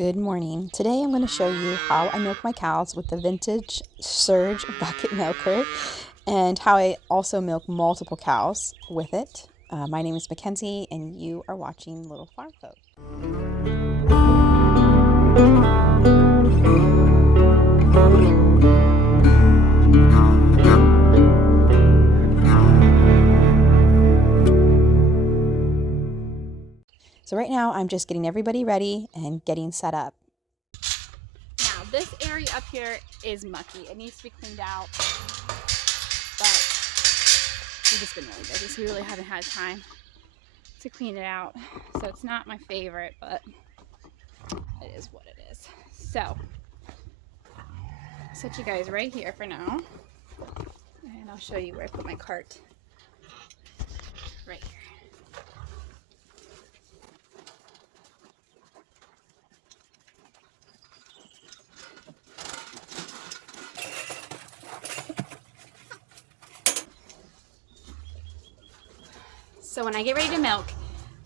Good morning. Today I'm going to show you how I milk my cows with the vintage Surge bucket milker and how I also milk multiple cows with it. My name is Mackenzie and you are watching Little Farm Folk. So right now I'm just getting everybody ready and getting set up. Now this area up here is mucky. It needs to be cleaned out, but we've just been really busy, so we really haven't had time to clean it out. So it's not my favorite, but it is what it is. So I'll set you guys right here for now, and I'll show you where I put my cart. Right here. So when I get ready to milk,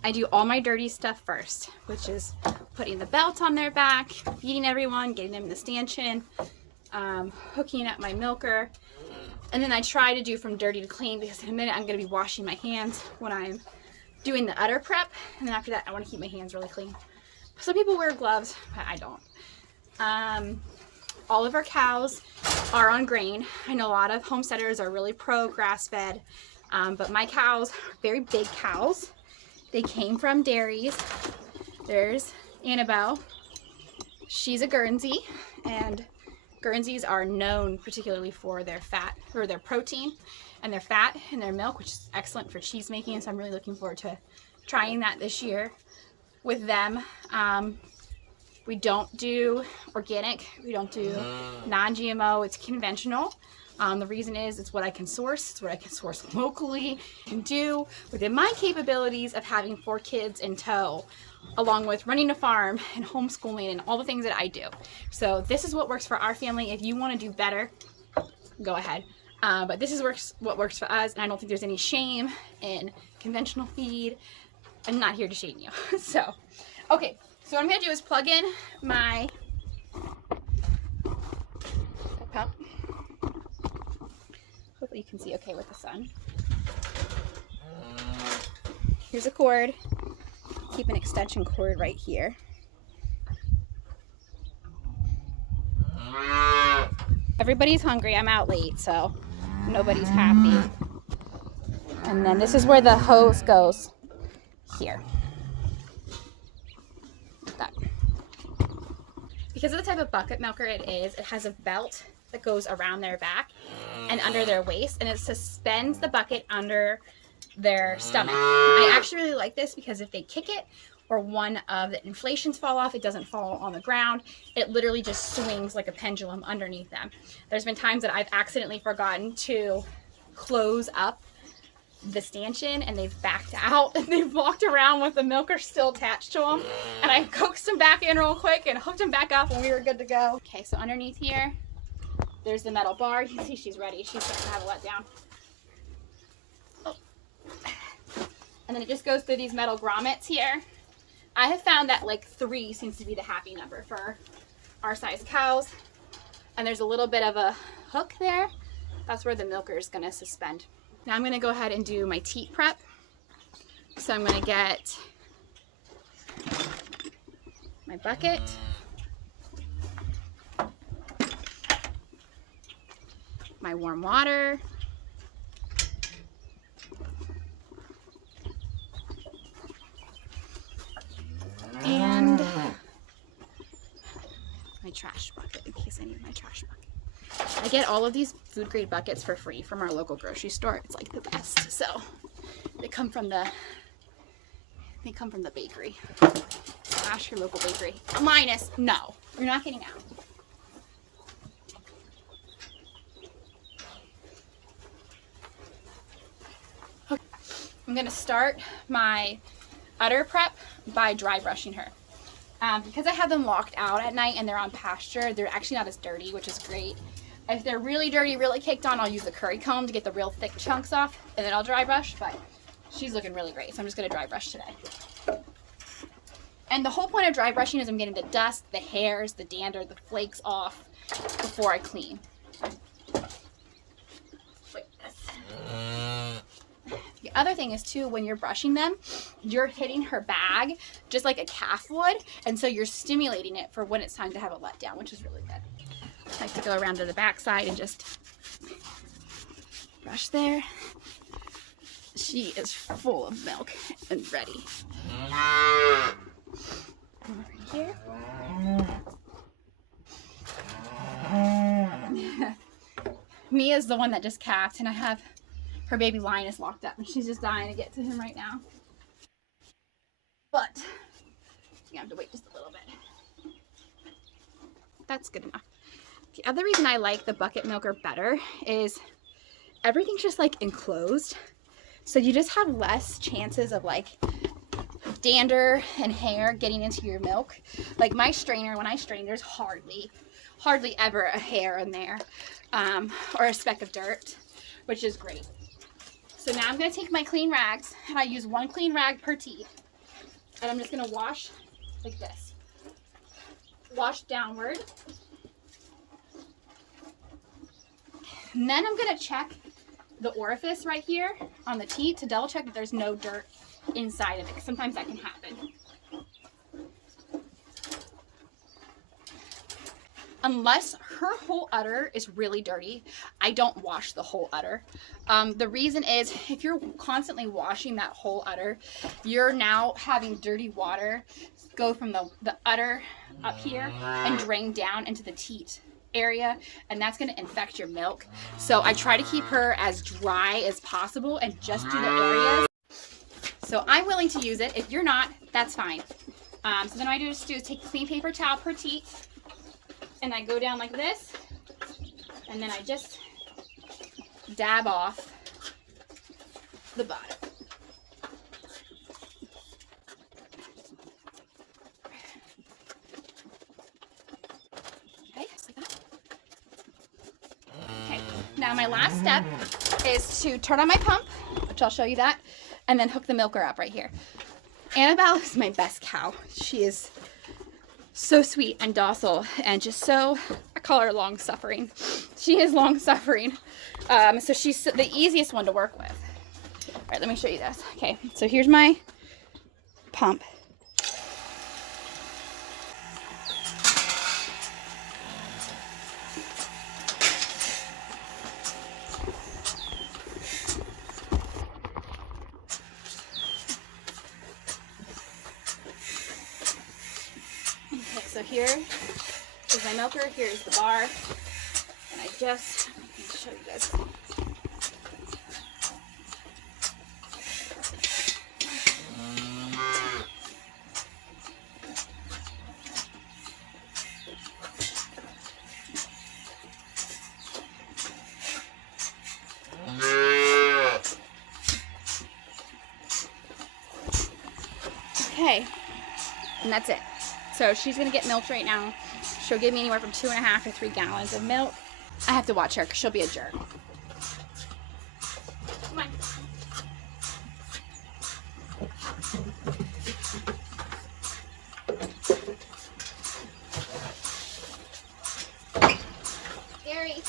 I do all my dirty stuff first, which is putting the belt on their back, feeding everyone, getting them in the stanchion, hooking up my milker, and then I try to do from dirty to clean, because in a minute I'm going to be washing my hands when I'm doing the udder prep, and then after that I want to keep my hands really clean. Some people wear gloves, but I don't. All of our cows are on grain. I know a lot of homesteaders are really pro grass-fed. But my cows are very big cows. They came from dairies. There's Annabelle. She's a Guernsey, and Guernseys are known particularly for their fat, or their protein and their fat in their milk, which is excellent for cheese making. So I'm really looking forward to trying that this year with them. We don't do organic. We don't do non-GMO. It's conventional. The reason is it's what I can source. It's what I can source locally and do within my capabilities of having 4 kids in tow, along with running a farm and homeschooling and all the things that I do. So this is what works for our family. If you want to do better, go ahead. But this is what works for us, and I don't think there's any shame in conventional feed. I'm not here to shame you. So, okay. So what I'm going to do is plug in my pump. Hopefully you can see okay with the sun. Here's a cord. Keep an extension cord right here. Everybody's hungry. I'm out late, so nobody's happy. And then this is where the hose goes. Here. Like that. Because of the type of bucket milker it is, it has a belt that goes around their back and under their waist, and it suspends the bucket under their stomach. I actually really like this because if they kick it or one of the inflations fall off, it doesn't fall on the ground. It literally just swings like a pendulum underneath them. There's been times that I've accidentally forgotten to close up the stanchion and they've backed out and they've walked around with the milker still attached to them, and I coaxed them back in real quick and hooked them back up and we were good to go. Okay, so underneath here there's the metal bar. You can see she's ready. She's starting to have a letdown. Oh. And then it just goes through these metal grommets here. I have found that like 3 seems to be the happy number for our size cows. And there's a little bit of a hook there. That's where the milker is going to suspend. Now I'm going to go ahead and do my teat prep. So I'm going to get my bucket. My warm water, and my trash bucket in case I need my trash bucket. I get all of these food grade buckets for free from our local grocery store. It's like the best. So they come from the bakery. Ask your local bakery. Minus, no, you're not getting out. I'm going to start my udder prep by dry brushing her. Because I have them locked out at night and they're on pasture, they're actually not as dirty, which is great. If they're really dirty, really caked on, I'll use the curry comb to get the real thick chunks off, and then I'll dry brush, but she's looking really great, so I'm just going to dry brush today. And the whole point of dry brushing is I'm getting the dust, the hairs, the dander, the flakes off before I clean. The other thing is too, when you're brushing them, you're hitting her bag just like a calf would, and so you're stimulating it for when it's time to have a letdown, which is really good. I like to go around to the back side and just brush there. She is full of milk and ready. Over here. Mia's the one that just calved, and I have her baby lion is locked up, and she's just dying to get to him right now. But you have to wait just a little bit. That's good enough. The other reason I like the bucket milker better is everything's just like enclosed, so you just have less chances of like dander and hair getting into your milk. Like my strainer, when I strain, there's hardly ever a hair in there, or a speck of dirt, which is great. So now I'm going to take my clean rags, and I use 1 clean rag per teat, and I'm just going to wash like this. Wash downward. And then I'm going to check the orifice right here on the teat to double check that there's no dirt inside of it. Sometimes that can happen. Unless her whole udder is really dirty, I don't wash the whole udder. The reason is if you're constantly washing that whole udder, you're now having dirty water go from the udder up here and drain down into the teat area, and that's going to infect your milk. So I try to keep her as dry as possible and just do the areas. So I'm willing to use it. If you're not, that's fine. So then what I do is take a clean paper towel per teat, and I go down like this, and then I just dab off the bottom. Okay, just like that. Okay, now my last step is to turn on my pump, which I'll show you that, and then hook the milker up right here. Annabelle is my best cow. She is so sweet and docile and just so, I call her long suffering. She is long suffering. So she's the easiest one to work with. All right, let me show you this. Okay, so here's my pump. So here is my milker, here's the bar, and I just, let me show you guys. Okay, and that's it. So she's going to get milked right now. She'll give me anywhere from 2.5 to 3 gallons of milk. I have to watch her because she'll be a jerk. Come on. Gary.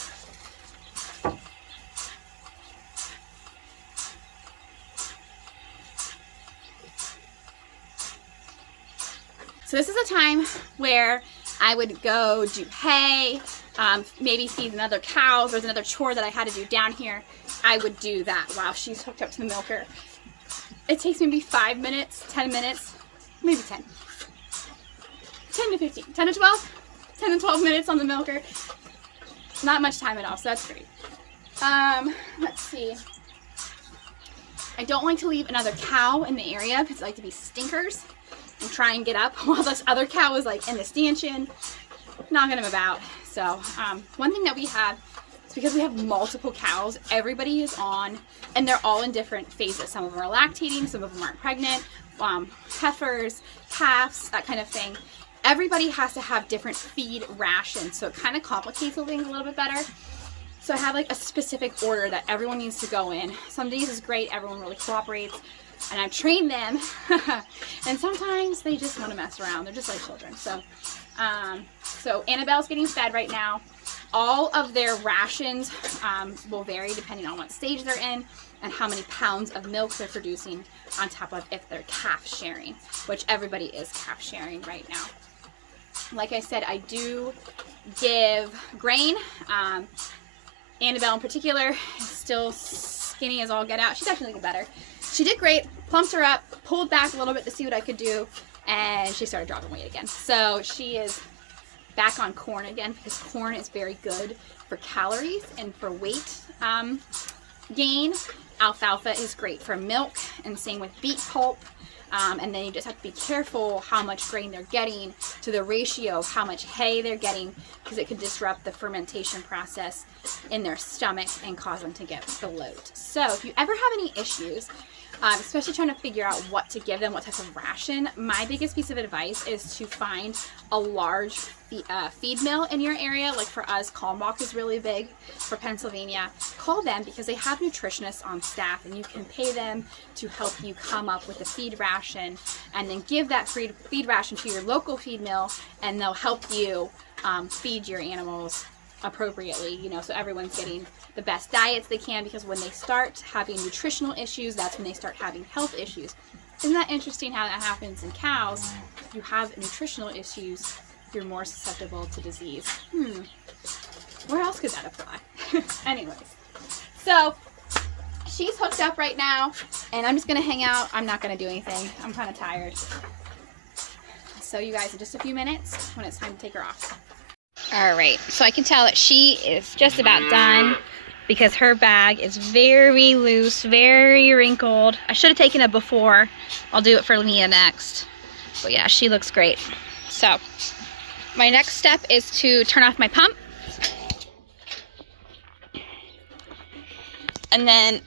So this is a time where I would go do hay, maybe feed another cow. If there's another chore that I had to do down here, I would do that while she's hooked up to the milker. It takes maybe 5 minutes, 10 minutes, maybe 10. 10 to 15, 10 to 12, 10 to 12 minutes on the milker. Not much time at all, so that's great. Let's see. I don't like to leave another cow in the area because I like to be stinkers and try and get up while this other cow is like in the stanchion, knocking him about. So one thing that we have is because we have multiple cows, everybody is on, and they're all in different phases. Some of them are lactating, some of them aren't pregnant, heifers, calves, that kind of thing. Everybody has to have different feed rations, so it kind of complicates things a little bit better. So I have like a specific order that everyone needs to go in. Some days is great, everyone really cooperates. and I've trained them. And sometimes they just want to mess around. They're just like children. So Annabelle's getting fed right now. All of their rations will vary depending on what stage they're in and how many pounds of milk they're producing, on top of if they're calf sharing, which everybody is calf sharing right now. Like I said, I do give grain. Annabelle in particular is still skinny as all get out. She's actually looking better. She did great, plumped her up, pulled back a little bit to see what I could do, and she started dropping weight again. So she is back on corn again, because corn is very good for calories and for weight gain. Alfalfa is great for milk, and same with beet pulp. And then you just have to be careful how much grain they're getting to the ratio of how much hay they're getting, because it could disrupt the fermentation process in their stomach and cause them to get bloat. So if you ever have any issues, especially trying to figure out what to give them, what type of ration, my biggest piece of advice is to find a large feed mill in your area. Like for us, Kalmbach is really big. For Pennsylvania, call them, because they have nutritionists on staff, and you can pay them to help you come up with a feed ration, and then give that feed ration to your local feed mill, and they'll help you feed your animals appropriately, you know, so everyone's getting the best diets they can, because when they start having nutritional issues, that's when they start having health issues. Isn't that interesting how that happens in cows? If you have nutritional issues, you're more susceptible to disease. Where else could that apply? Anyways, so she's hooked up right now, and I'm just gonna hang out. I'm not gonna do anything. I'm kind of tired. So you guys, in just a few minutes, when it's time to take her off. All right, so I can tell that she is just about done, because her bag is very loose, very wrinkled. I should have taken it before. I'll do it for Mia next. But yeah, she looks great. So my next step is to turn off my pump. And then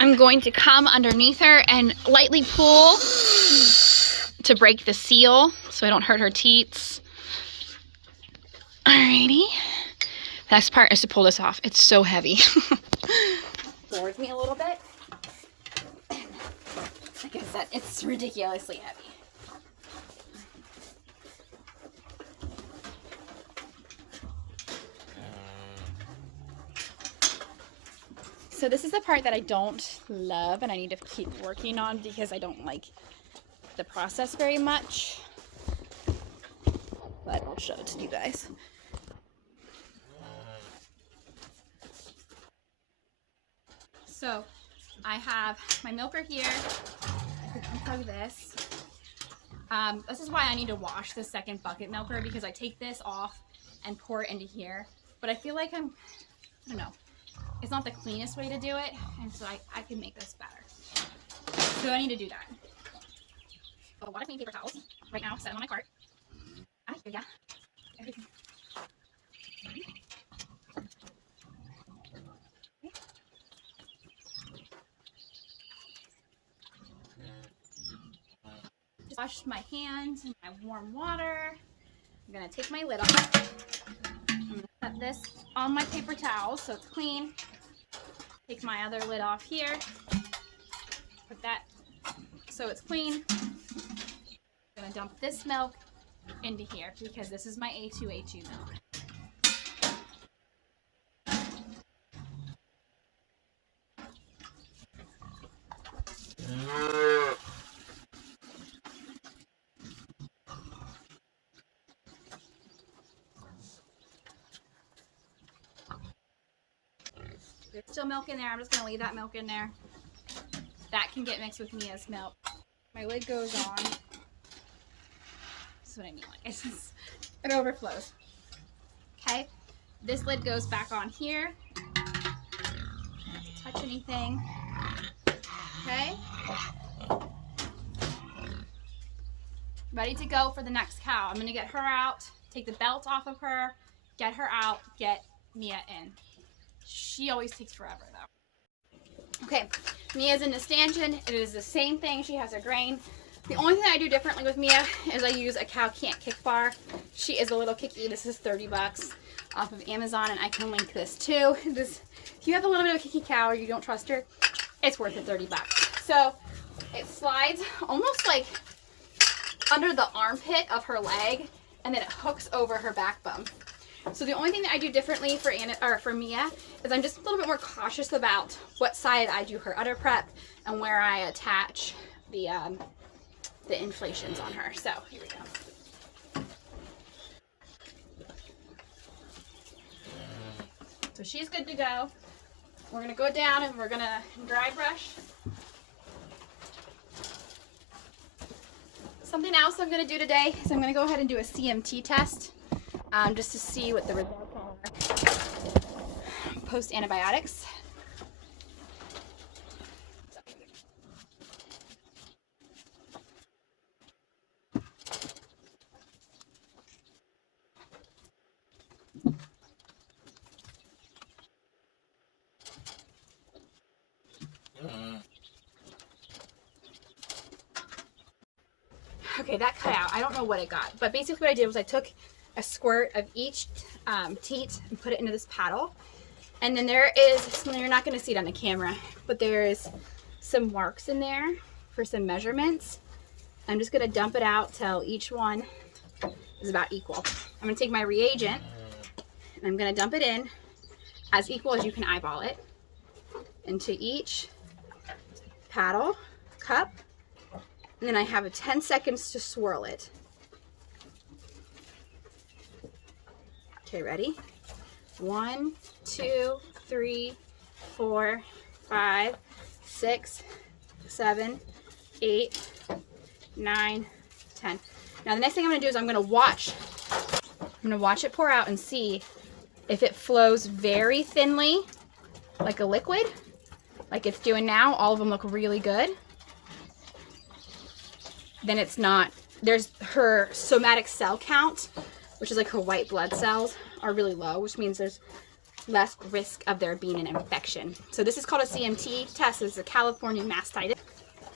I'm going to come underneath her and lightly pull to break the seal so I don't hurt her teats. Alrighty. The next part is to pull this off. It's so heavy. Bores me a little bit. Like I said, it's ridiculously heavy. So this is the part that I don't love, and I need to keep working on, because I don't like the process very much. But I'll show it to you guys. So I have my milker here. I can unplug this. This is why I need to wash the second bucket milker, because I take this off and pour it into here. But I feel like I don't know. It's not the cleanest way to do it, and so I can make this better. So I need to do that. A lot of clean paper towels right now, set them on my cart. Yeah. Everything. Just wash my hands in my warm water. I'm gonna take my lid off. I'm gonna set this on my paper towel so it's clean. Take my other lid off here. Put that so it's clean. I'm gonna dump this milk into here, because this is my A2A2 milk. There's still milk in there. I'm just going to leave that milk in there. That can get mixed with Mia's milk. My lid goes on. That's what I mean. Like, it overflows. Okay. This lid goes back on here. Not to touch anything. Okay. Ready to go for the next cow. I'm going to get her out, take the belt off of her, get her out, get Mia in. She always takes forever though. Okay, Mia's in the stanchion. It is the same thing. She has her grain. The only thing I do differently with Mia is I use a Kant Kick Bar. She is a little kicky. This is 30 bucks off of Amazon, and I can link this too. If you have a little bit of a kicky cow or you don't trust her, it's worth it, 30 bucks. So It slides almost like under the armpit of her leg, and then it hooks over her backbone. So the only thing that I do differently for Mia is I'm just a little bit more cautious about what side I do her udder prep and where I attach the inflations on her. So here we go. So she's good to go. We're gonna go down and we're gonna dry brush. Something else I'm gonna do today is I'm gonna go ahead and do a CMT test. Just to see what the results are post antibiotics. Okay, that cut out. I don't know what it got, but basically what I did was I took a squirt of each teat and put it into this paddle. And then there is, you're not going to see it on the camera, but there is some marks in there for some measurements. I'm just going to dump it out till each one is about equal. I'm going to take my reagent and I'm going to dump it in as equal as you can eyeball it into each paddle cup. And then I have 10 seconds to swirl it. Okay, ready? 1, 2, 3, 4, 5, 6, 7, 8, 9, 10. Now the next thing I'm gonna do is I'm gonna watch it pour out and see if it flows very thinly, like a liquid, like it's doing now. All of them look really good. Then it's not, there's her somatic cell count, which is like her white blood cells, are really low, which means there's less risk of there being an infection. So this is called a CMT test. This is a California mastitis.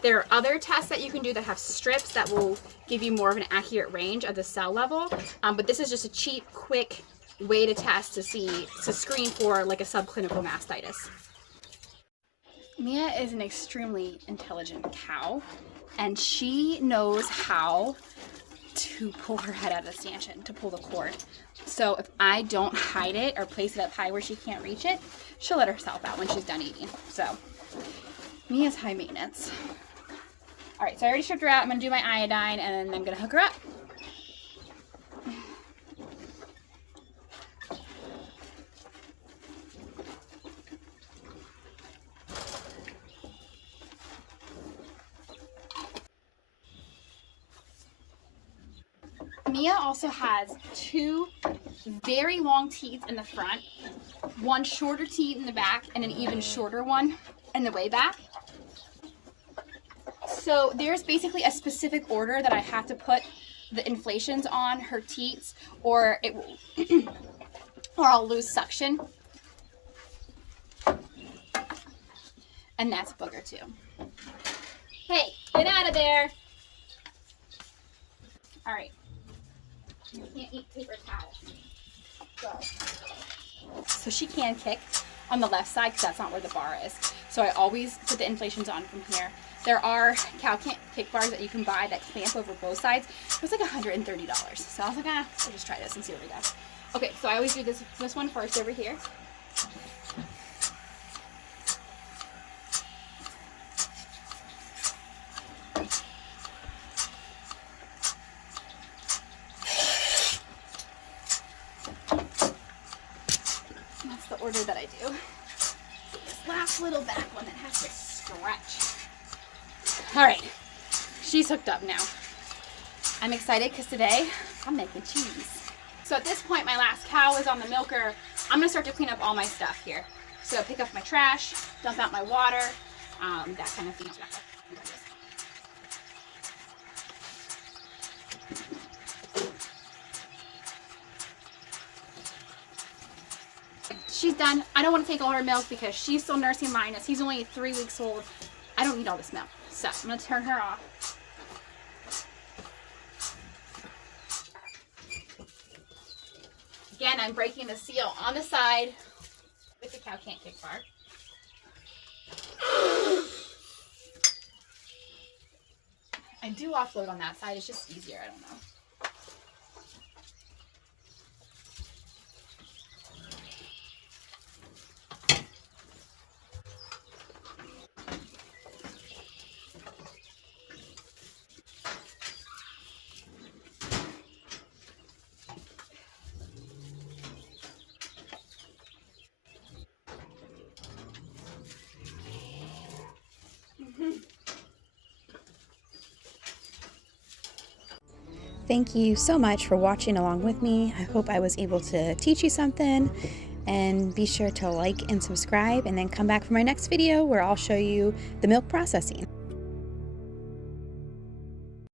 There are other tests that you can do that have strips that will give you more of an accurate range of the cell level. But this is just a cheap, quick way to test to screen for like a subclinical mastitis. Mia is an extremely intelligent cow, and she knows how to pull her head out of the stanchion, to pull the cord. So if I don't hide it or place it up high where she can't reach it, she'll let herself out when she's done eating. So Mia's high maintenance. All right, so I already stripped her out. I'm gonna do my iodine and then I'm gonna hook her up. Mia also has 2 very long teeth in the front, 1 shorter teeth in the back, and an even shorter one in the way back. So there's basically a specific order that I have to put the inflations on her teats, or it will, or I'll lose suction. And that's Booger too. Hey, get out of there! All right. You can't eat paper towels. So she can kick on the left side because that's not where the bar is. So I always put the inflations on from here. There are Kant Kick Bars that you can buy that clamp over both sides. It was like $130. So I was like, I'll just try this and see what we got. Okay, so I always do this one first over here. Order that I do. This last little back one that has to stretch. All right, she's hooked up now. I'm excited because today I'm making cheese. So at this point, my last cow is on the milker. I'm gonna start to clean up all my stuff here. So pick up my trash, dump out my water, that kind of thing. She's done. I don't want to take all her milk because she's still nursing Linus. He's only 3 weeks old. I don't need all this milk. So I'm going to turn her off. Again, I'm breaking the seal on the side with the Kant Kick Bar. I do offload on that side. It's just easier. I don't know. Thank you so much for watching along with me. I hope I was able to teach you something, and be sure to like and subscribe, and then come back for my next video where I'll show you the milk processing.